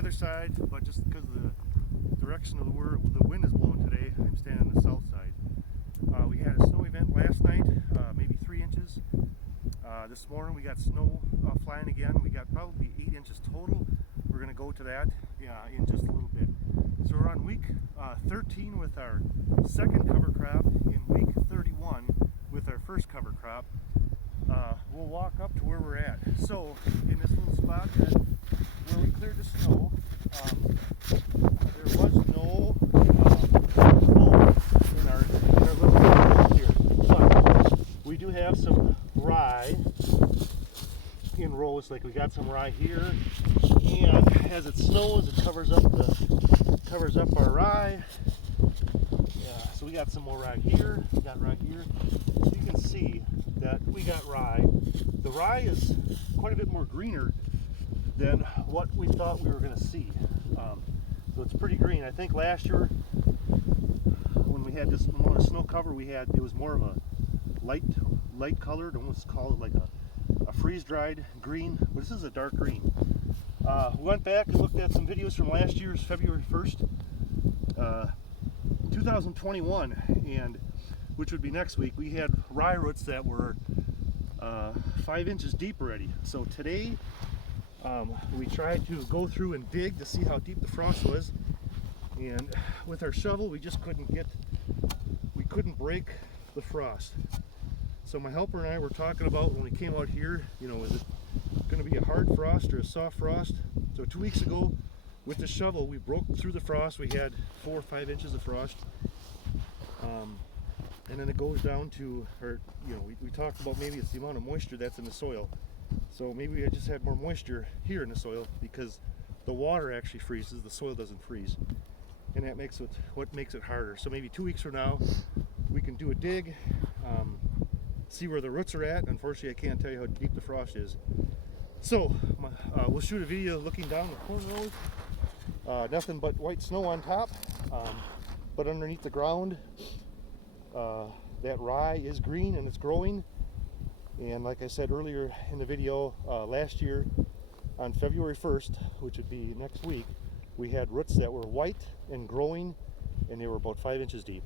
other side, but just because of the direction of the wind is blowing today, I'm standing on the south side. We had a snow event last night, maybe 3 inches. This morning we got snow flying again. We got probably 8 inches total. We're going to go to that in just a little bit. So we're on week 13 with our second cover crop, in week 31 with our first cover crop. We'll walk up to where we're at. So in this little spot where we cleared the snow, there was no snow in our little field here, but we do have some rye in rows. Like we got some rye here, and as it snows, it covers up our rye. Yeah, so we got some more rye here. We got rye here. So you can see that we got rye. The rye is quite a bit more greener than what we thought we were going to see. So it's pretty green. I think last year when we had this amount of snow cover, it was more of a light colored, almost call it like a freeze-dried green, but this is a dark green. We went back and looked at some videos from last year's February 1st, 2021, and which would be next week. We had rye roots that were 5 inches deep already. So today we tried to go through and dig to see how deep the frost was, and with our shovel we just couldn't break the frost. So my helper and I were talking about, when we came out here, is it going to be a hard frost or a soft frost? So 2 weeks ago with the shovel we broke through the frost. We had 4 or 5 inches of frost, and then it goes down to, we talked about maybe it's the amount of moisture that's in the soil. So maybe I just had more moisture here in the soil because the water actually freezes, the soil doesn't freeze, and that makes what makes it harder. So maybe 2 weeks from now we can do a dig, see where the roots are at. Unfortunately, I can't tell you how deep the frost is. So we'll shoot a video looking down the corn rows. Nothing but white snow on top, but underneath the ground, that rye is green and it's growing. And like I said earlier in the video, last year on February 1st, which would be next week, we had roots that were white and growing, and they were about 5 inches deep.